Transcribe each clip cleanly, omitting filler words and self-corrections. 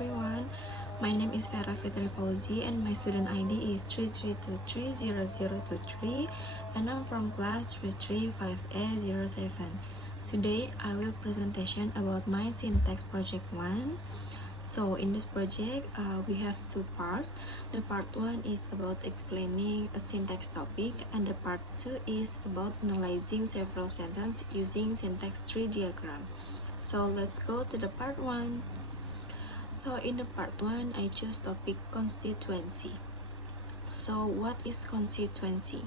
everyone. My name is Vera Fitri Fauzi and my student ID is 33230023 and I'm from class 335A07. Today I will presentation about my syntax project 1. So in this project we have two parts. The part 1 is about explaining a syntax topic and the part 2 is about analyzing several sentences using syntax tree diagram. So let's go to the part 1. So in the part 1 I choose topic constituency. So what is constituency?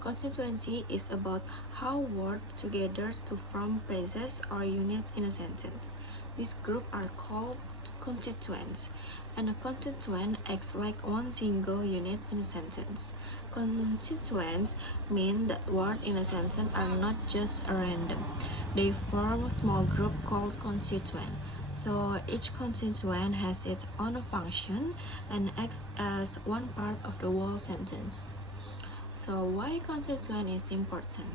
Constituency is about how words together to form phrases or units in a sentence. This group are called constituents, and a constituent acts like one single unit in a sentence. Constituents mean that words in a sentence are not just random. They form a small group called constituent. So each constituent has its own function and acts as one part of the whole sentence. So why constituent is important?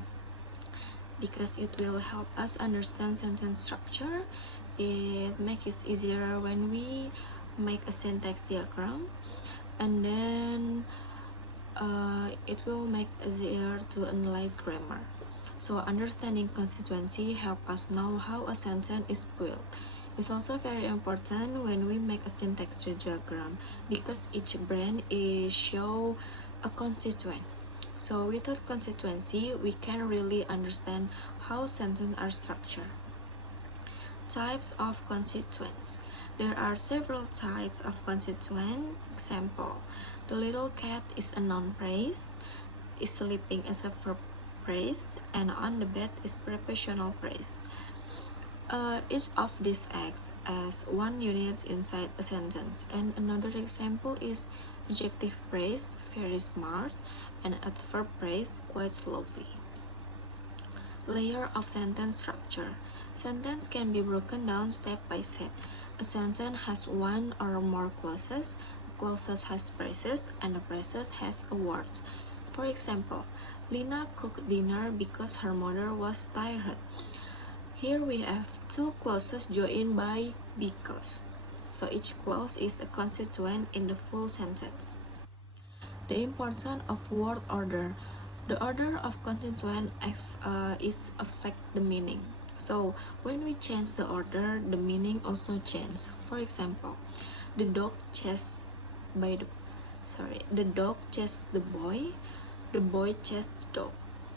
Because it will help us understand sentence structure. It makes it easier when we make a syntax diagram, and then it will make it easier to analyze grammar. So understanding constituency help us know how a sentence is built. It's also very important when we make a syntax tree diagram because each branch is show a constituent. So without constituency, we can really understand how sentences are structured. Types of constituents. There are several types of constituent. Example, the little cat is a noun phrase, is sleeping as a verb phrase, and on the bed is prepositional phrase. Each of these acts as one unit inside a sentence. And another example is adjective phrase, very smart, and adverb phrase, quite slowly. Layer of sentence structure. Sentence can be broken down step by step. A sentence has one or more clauses, a clause has phrases, and a phrase has a word. For example, Lina cooked dinner because her mother was tired. Here we have two clauses joined by because. So each clause is a constituent in the full sentence. The importance of word order. The order of constituent is affect the meaning. So when we change the order, the meaning also changes. For example, the dog chased the dog chased the boy chased the dog.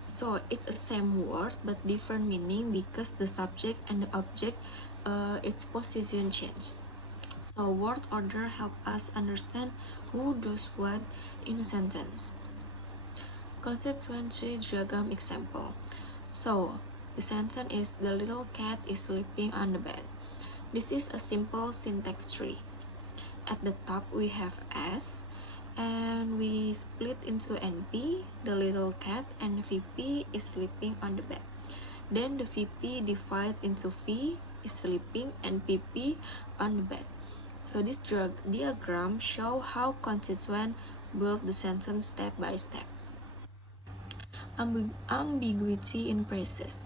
So it's the same word but different meaning because the subject and the object its position change. So word order help us understand who does what in a sentence. Constituency diagram example. So the sentence is the little cat is sleeping on the bed. This is a simple syntax tree. At the top we have S, and we split into NP, the little cat, and VP is sleeping on the bed. Then the VP divide into V is sleeping and PP on the bed. So this diagram show how constituent build the sentence step by step. Ambiguity in phrases.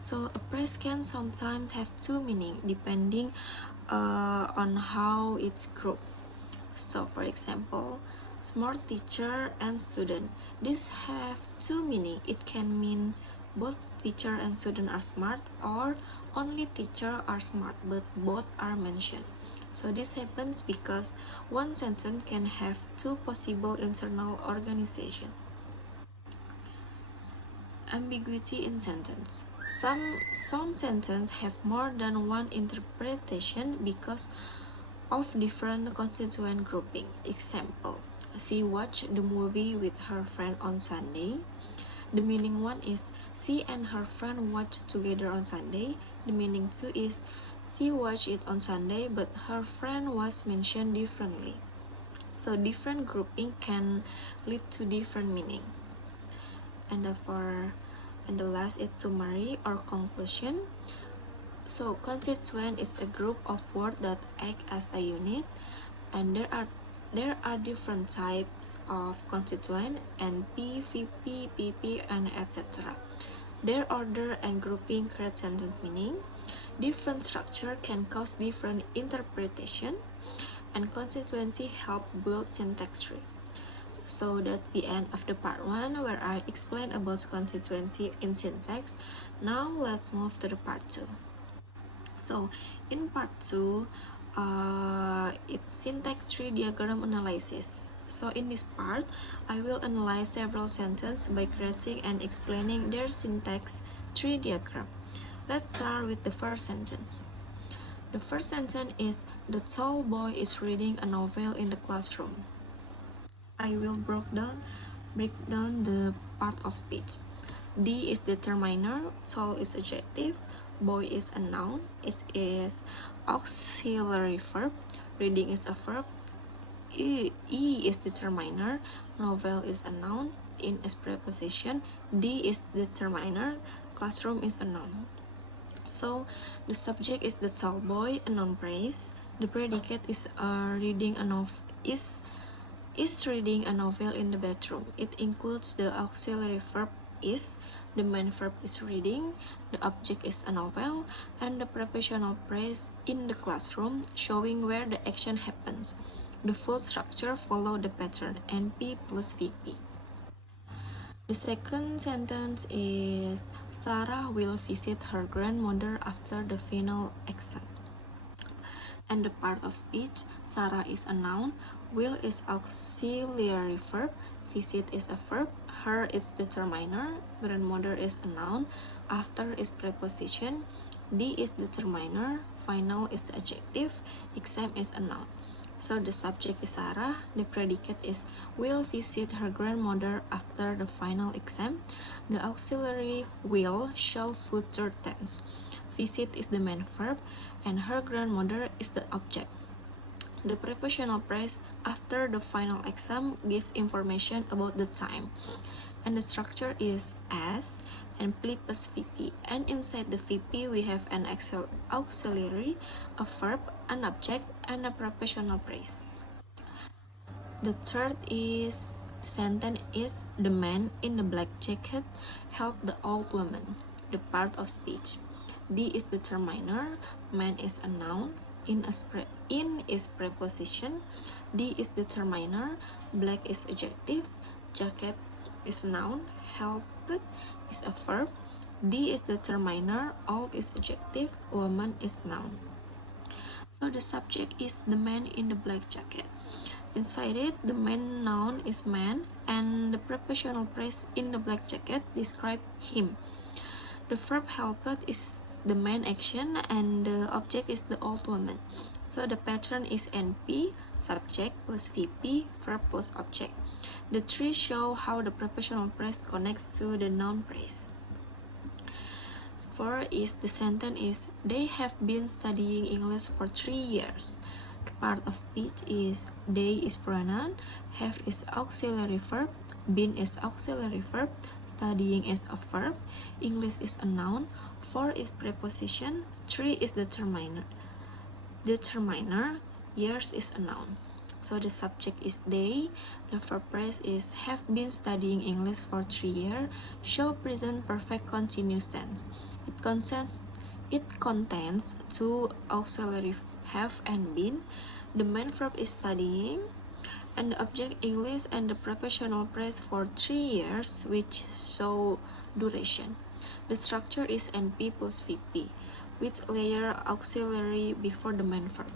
So a phrase can sometimes have two meanings depending on how it's grouped. So for example, smart teacher and student. These have two meanings. It can mean both teacher and student are smart, or only teacher are smart but both are mentioned. So this happens because one sentence can have two possible internal organizations. Ambiguity in sentence. Some sentences have more than one interpretation because of different constituent grouping. Example, she watched the movie with her friend on Sunday. The meaning 1 is she and her friend watched together on Sunday. The meaning 2 is she watched it on Sunday but her friend was mentioned differently. So different grouping can lead to different meaning. And the last is summary or conclusion. So constituent is a group of words that act as a unit, and there are different types of constituent, NP, VP, PP, and etc. Their order and grouping create sentence meaning. Different structure can cause different interpretation, and constituency help build syntax tree. So that's the end of the part 1 where I explained about constituency in syntax. Now let's move to the part 2. So in part 2, it's syntax tree diagram analysis. So in this part, I will analyze several sentences by creating and explaining their syntax tree diagram. Let's start with the first sentence. The first sentence is, the tall boy is reading a novel in the classroom. I will break down the part of speech. D is determiner, tall is adjective, boy is a noun, it is auxiliary verb, reading is a verb, E is determiner, novel is a noun, in is preposition, D is determiner, classroom is a noun. So the subject is the tall boy, a noun phrase. The predicate is reading a novel is reading a novel in the bedroom. It includes the auxiliary verb is, the main verb is reading, the object is a novel, and the prepositional phrase in the classroom, showing where the action happens. The full structure follow the pattern NP plus VP. The second sentence is, Sarah will visit her grandmother after the final exam. And the part of speech, Sarah is a noun, will is auxiliary verb, visit is a verb, her is determiner, grandmother is a noun, after is preposition, D is determiner, final is adjective, exam is a noun. So the subject is Sarah, the predicate is will visit her grandmother after the final exam. The auxiliary will show future tense. Visit is the main verb, and her grandmother is the object. The prepositional phrase after the final exam gives information about the time. And the structure is as and pli plus VP. And inside the VP we have an auxiliary, a verb, an object, and a prepositional phrase. The third sentence is, the man in the black jacket helped the old woman. The part of speech. D is determiner, man is a noun, in is preposition, D is determiner, black is adjective, jacket is noun, helped is a verb, D is determiner, old is adjective, woman is noun. So the subject is the man in the black jacket. Inside it, the main noun is man, and the prepositional phrase in the black jacket describe him. The verb helped is the main action, and the object is the old woman. So the pattern is NP, subject plus VP, verb plus object. The three show how the prepositional phrase connects to the noun phrase. 4 is the sentence is, they have been studying English for 3 years. The part of speech is, they is pronoun, have is auxiliary verb, been is auxiliary verb, studying is a verb, English is a noun, 4 is preposition, 3 is determiner, years is a noun. So the subject is they, the verb phrase is have been studying English for 3 years, show present perfect continuous tense. It contains two auxiliary have and been. The main verb is studying, and the object English, and the prepositional phrase for 3 years, which show duration. The structure is NP plus VP, with layer auxiliary before the main verb.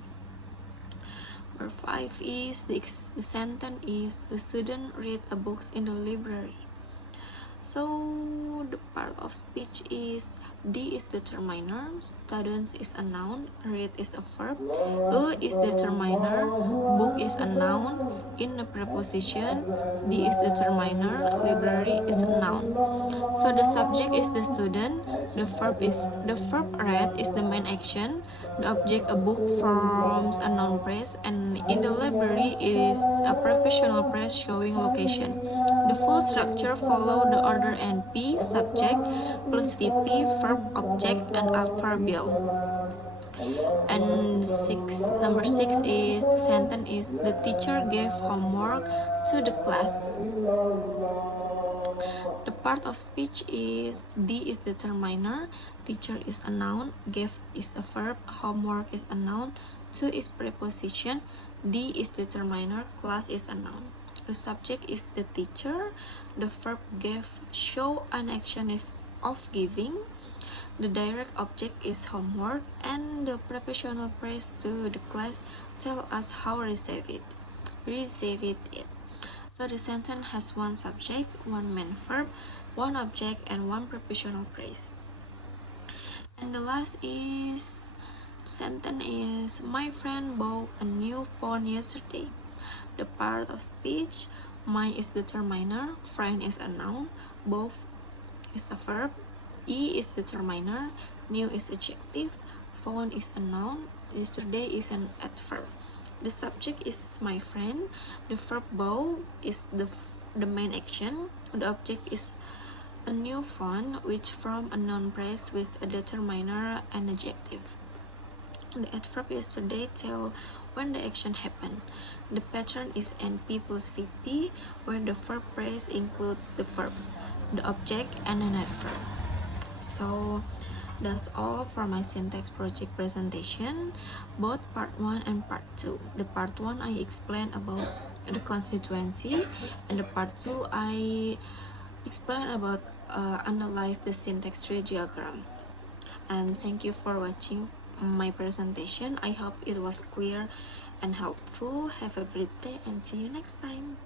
Number 5 is the sentence is, the student read a book in the library. So the part of speech is, D is determiner, student is a noun, read is a verb, is determiner, book is a noun, in a preposition, D is determiner, library is a noun. So the subject is the student, the verb read is the main action, the object a book forms a noun phrase, and in the library is a prepositional phrase showing location. The full structure follow the order NP, subject, plus VP, verb, object, and adverbial. And number 6 is, the sentence is, the teacher gave homework to the class. The part of speech is D is determiner, teacher is a noun, gave is a verb, homework is a noun, to is preposition, D is determiner, class is a noun. The subject is the teacher, the verb gave show an action of giving, the direct object is homework, and the prepositional phrase to the class tell us how receive it. So the sentence has one subject, one main verb, one object, and one prepositional phrase. And the last is sentence is my friend bought a new phone yesterday. The part of speech, my is determiner, friend is a noun, both is a verb, is determiner, new is adjective, phone is a noun, yesterday is an adverb. The subject is my friend, the verb bought is the main action, the object is a new phone which from a noun phrase with a determiner and adjective. The adverb yesterday tell when the action happened. The pattern is NP plus VP, where the verb phrase includes the verb, the object, and an adverb. So that's all for my syntax project presentation, both part 1 and part 2. The part 1 I explained about the constituency, and the part 2 I explain about analyze the syntax tree diagram. And thank you for watching my presentation. I hope it was clear and helpful. Have a great day and see you next time.